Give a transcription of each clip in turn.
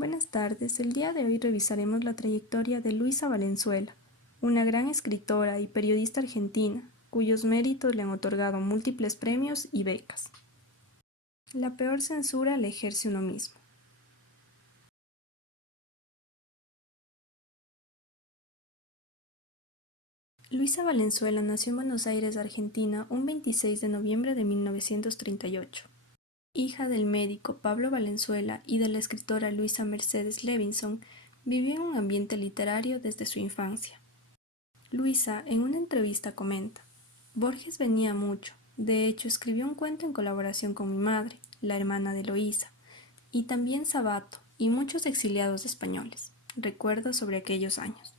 Buenas tardes, el día de hoy revisaremos la trayectoria de Luisa Valenzuela, una gran escritora y periodista argentina, cuyos méritos le han otorgado múltiples premios y becas. La peor censura la ejerce uno mismo. Luisa Valenzuela nació en Buenos Aires, Argentina, un 26 de noviembre de 1938. Hija del médico Pablo Valenzuela y de la escritora Luisa Mercedes Levinson, vivió en un ambiente literario desde su infancia. Luisa, en una entrevista, comenta: Borges venía mucho, de hecho escribió un cuento en colaboración con mi madre, la hermana de Eloísa, y también Sabato y muchos exiliados españoles. Recuerdo sobre aquellos años.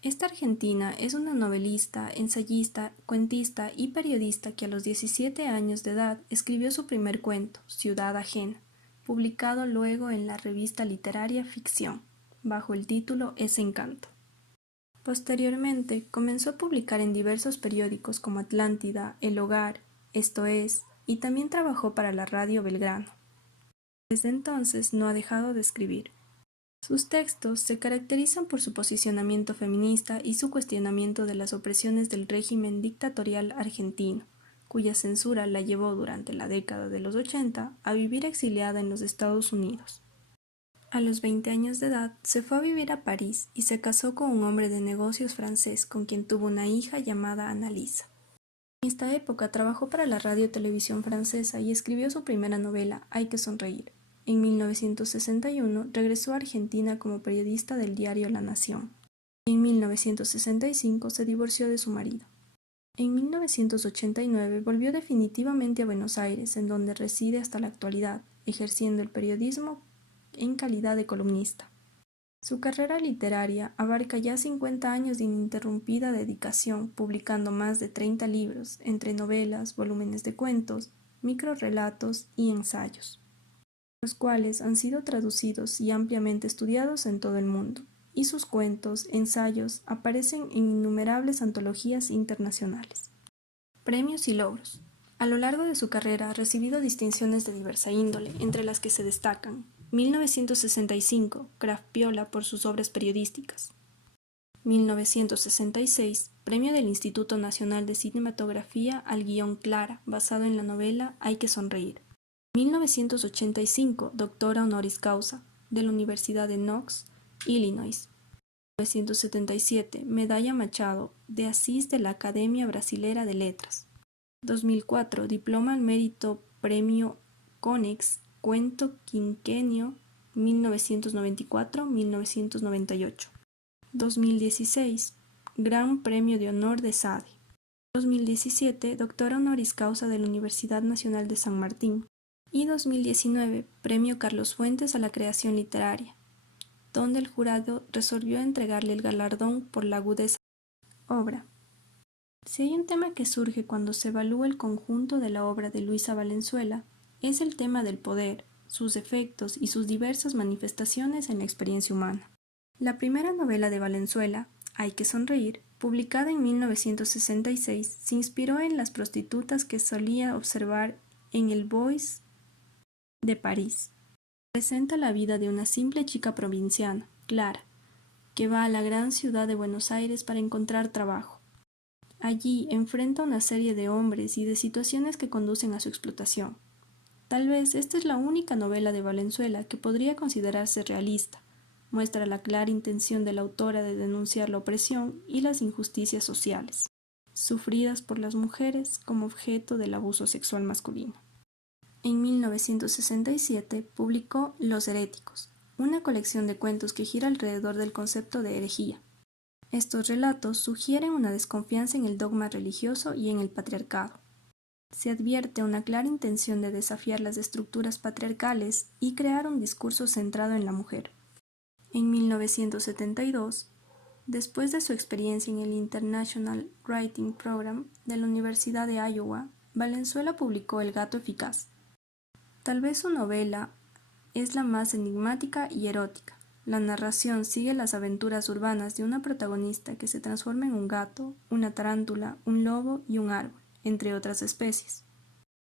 Esta argentina es una novelista, ensayista, cuentista y periodista que a los 17 años de edad escribió su primer cuento, Ciudad Ajena, publicado luego en la revista literaria Ficción, bajo el título Ese Encanto. Posteriormente, comenzó a publicar en diversos periódicos como Atlántida, El Hogar, Esto Es, y también trabajó para la radio Belgrano. Desde entonces no ha dejado de escribir. Sus textos se caracterizan por su posicionamiento feminista y su cuestionamiento de las opresiones del régimen dictatorial argentino, cuya censura la llevó durante la década de los 80 a vivir exiliada en los Estados Unidos. A los 20 años de edad se fue a vivir a París y se casó con un hombre de negocios francés con quien tuvo una hija llamada Annalisa. En esta época trabajó para la radio-televisión francesa y escribió su primera novela, Hay que sonreír. En 1961 regresó a Argentina como periodista del diario La Nación. En 1965 se divorció de su marido. En 1989 volvió definitivamente a Buenos Aires, en donde reside hasta la actualidad, ejerciendo el periodismo en calidad de columnista. Su carrera literaria abarca ya 50 años de ininterrumpida dedicación, publicando más de 30 libros, entre novelas, volúmenes de cuentos, microrrelatos y ensayos, los cuales han sido traducidos y ampliamente estudiados en todo el mundo, y sus cuentos, ensayos, aparecen en innumerables antologías internacionales. Premios y logros. A lo largo de su carrera ha recibido distinciones de diversa índole, entre las que se destacan 1965, Graf Piola por sus obras periodísticas. 1966, Premio del Instituto Nacional de Cinematografía al guión Clara, basado en la novela Hay que sonreír. 1985, Doctora Honoris Causa, de la Universidad de Knox, Illinois. 1977, Medalla Machado de Assis de la Academia Brasilera de Letras. 2004, Diploma al Mérito Premio Konex, Cuento Quinquenio 1994-1998. 2016, Gran Premio de Honor de SADE. 2017, Doctora Honoris Causa de la Universidad Nacional de San Martín. Y 2019, Premio Carlos Fuentes a la Creación Literaria, donde el jurado resolvió entregarle el galardón por la agudeza de la obra. Si hay un tema que surge cuando se evalúa el conjunto de la obra de Luisa Valenzuela, es el tema del poder, sus efectos y sus diversas manifestaciones en la experiencia humana. La primera novela de Valenzuela, Hay que sonreír, publicada en 1966, se inspiró en las prostitutas que solía observar en el Bois de París. Presenta la vida de una simple chica provinciana, Clara, que va a la gran ciudad de Buenos Aires para encontrar trabajo. Allí enfrenta una serie de hombres y de situaciones que conducen a su explotación. Tal vez esta es la única novela de Valenzuela que podría considerarse realista. Muestra la clara intención de la autora de denunciar la opresión y las injusticias sociales, sufridas por las mujeres como objeto del abuso sexual masculino. En 1967 publicó Los Heréticos, una colección de cuentos que gira alrededor del concepto de herejía. Estos relatos sugieren una desconfianza en el dogma religioso y en el patriarcado. Se advierte una clara intención de desafiar las estructuras patriarcales y crear un discurso centrado en la mujer. En 1972, después de su experiencia en el International Writing Program de la Universidad de Iowa, Valenzuela publicó El gato eficaz. Tal vez su novela es la más enigmática y erótica. La narración sigue las aventuras urbanas de una protagonista que se transforma en un gato, una tarántula, un lobo y un árbol, entre otras especies.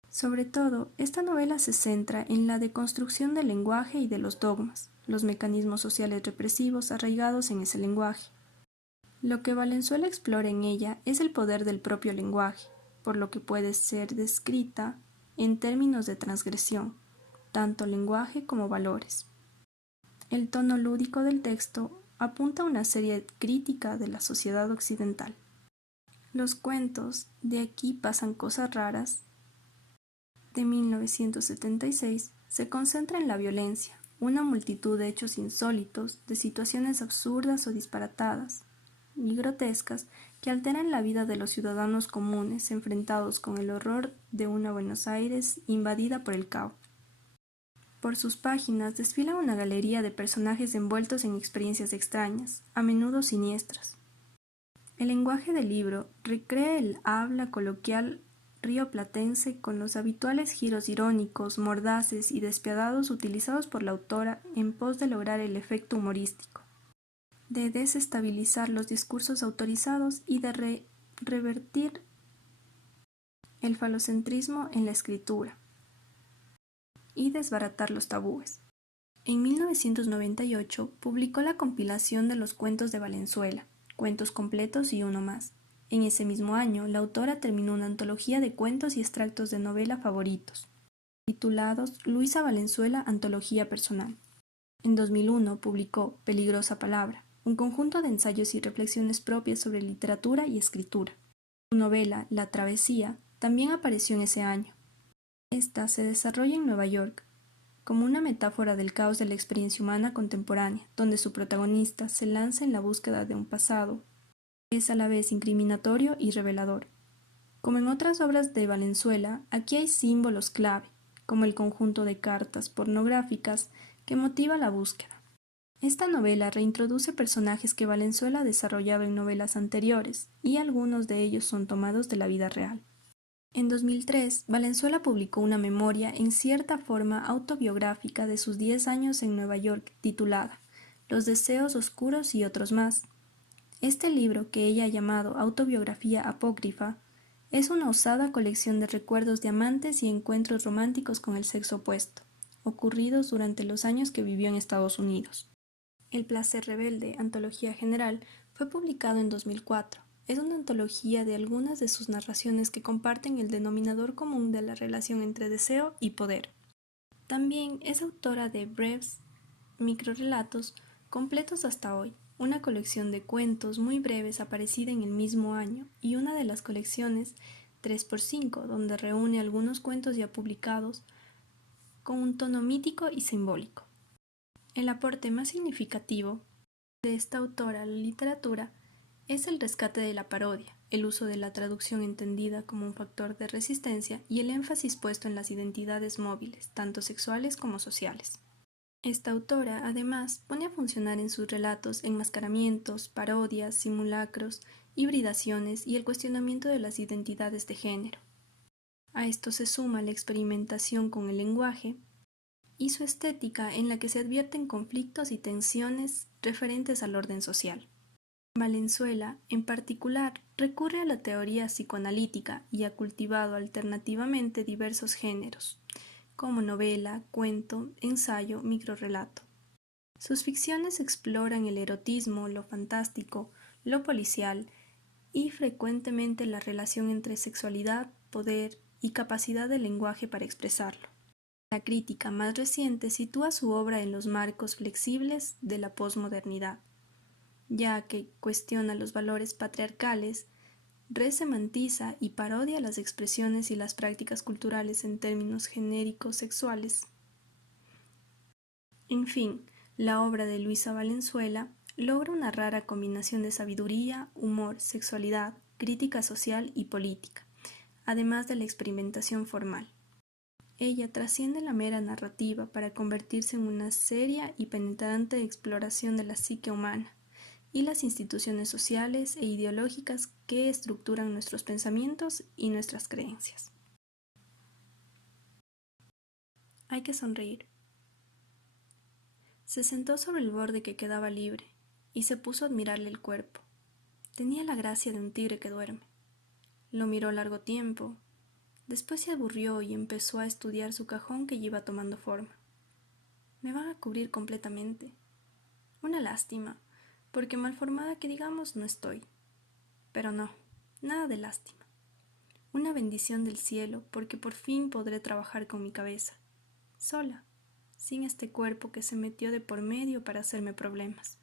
Sobre todo, esta novela se centra en la deconstrucción del lenguaje y de los dogmas, los mecanismos sociales represivos arraigados en ese lenguaje. Lo que Valenzuela explora en ella es el poder del propio lenguaje, por lo que puede ser descrita en términos de transgresión, tanto lenguaje como valores. El tono lúdico del texto apunta a una seria crítica de la sociedad occidental. Los cuentos "De aquí pasan cosas raras", de 1976, se concentra en la violencia, una multitud de hechos insólitos, de situaciones absurdas o disparatadas y grotescas que alteran la vida de los ciudadanos comunes enfrentados con el horror de una Buenos Aires invadida por el caos. Por sus páginas desfila una galería de personajes envueltos en experiencias extrañas, a menudo siniestras. El lenguaje del libro recrea el habla coloquial rioplatense con los habituales giros irónicos, mordaces y despiadados utilizados por la autora en pos de lograr el efecto humorístico, de desestabilizar los discursos autorizados y de revertir el falocentrismo en la escritura y desbaratar los tabúes. En 1998 publicó la compilación de los cuentos de Valenzuela, Cuentos completos y uno más. En ese mismo año, la autora terminó una antología de cuentos y extractos de novela favoritos, titulados Luisa Valenzuela Antología Personal. En 2001 publicó Peligrosa Palabra, un conjunto de ensayos y reflexiones propias sobre literatura y escritura. Su novela, La Travesía, también apareció en ese año. Esta se desarrolla en Nueva York, como una metáfora del caos de la experiencia humana contemporánea, donde su protagonista se lanza en la búsqueda de un pasado que es a la vez incriminatorio y revelador. Como en otras obras de Valenzuela, aquí hay símbolos clave, como el conjunto de cartas pornográficas que motiva la búsqueda. Esta novela reintroduce personajes que Valenzuela ha desarrollado en novelas anteriores, y algunos de ellos son tomados de la vida real. En 2003, Valenzuela publicó una memoria en cierta forma autobiográfica de sus 10 años en Nueva York, titulada Los deseos oscuros y otros más. Este libro, que ella ha llamado Autobiografía apócrifa, es una osada colección de recuerdos de amantes y encuentros románticos con el sexo opuesto, ocurridos durante los años que vivió en Estados Unidos. El placer rebelde, antología general, fue publicado en 2004. Es una antología de algunas de sus narraciones que comparten el denominador común de la relación entre deseo y poder. También es autora de breves microrelatos completos hasta hoy, una colección de cuentos muy breves aparecida en el mismo año y una de las colecciones 3x5, donde reúne algunos cuentos ya publicados con un tono mítico y simbólico. El aporte más significativo de esta autora a la literatura es el rescate de la parodia, el uso de la traducción entendida como un factor de resistencia y el énfasis puesto en las identidades móviles, tanto sexuales como sociales. Esta autora, además, pone a funcionar en sus relatos enmascaramientos, parodias, simulacros, hibridaciones y el cuestionamiento de las identidades de género. A esto se suma la experimentación con el lenguaje y su estética en la que se advierten conflictos y tensiones referentes al orden social. Valenzuela, en particular, recurre a la teoría psicoanalítica y ha cultivado alternativamente diversos géneros, como novela, cuento, ensayo, microrrelato. Sus ficciones exploran el erotismo, lo fantástico, lo policial y frecuentemente la relación entre sexualidad, poder y capacidad del lenguaje para expresarlo. La crítica más reciente sitúa su obra en los marcos flexibles de la posmodernidad, ya que cuestiona los valores patriarcales, resemantiza y parodia las expresiones y las prácticas culturales en términos genéricos sexuales. En fin, la obra de Luisa Valenzuela logra una rara combinación de sabiduría, humor, sexualidad, crítica social y política, además de la experimentación formal. Ella trasciende la mera narrativa para convertirse en una seria y penetrante exploración de la psique humana y las instituciones sociales e ideológicas que estructuran nuestros pensamientos y nuestras creencias. Hay que sonreír. Se sentó sobre el borde que quedaba libre y se puso a admirarle el cuerpo. Tenía la gracia de un tigre que duerme. Lo miró largo tiempo. Después se aburrió y empezó a estudiar su cajón que iba tomando forma. Me van a cubrir completamente. Una lástima, porque malformada que digamos no estoy. Pero no, nada de lástima. Una bendición del cielo, porque por fin podré trabajar con mi cabeza, sola, sin este cuerpo que se metió de por medio para hacerme problemas.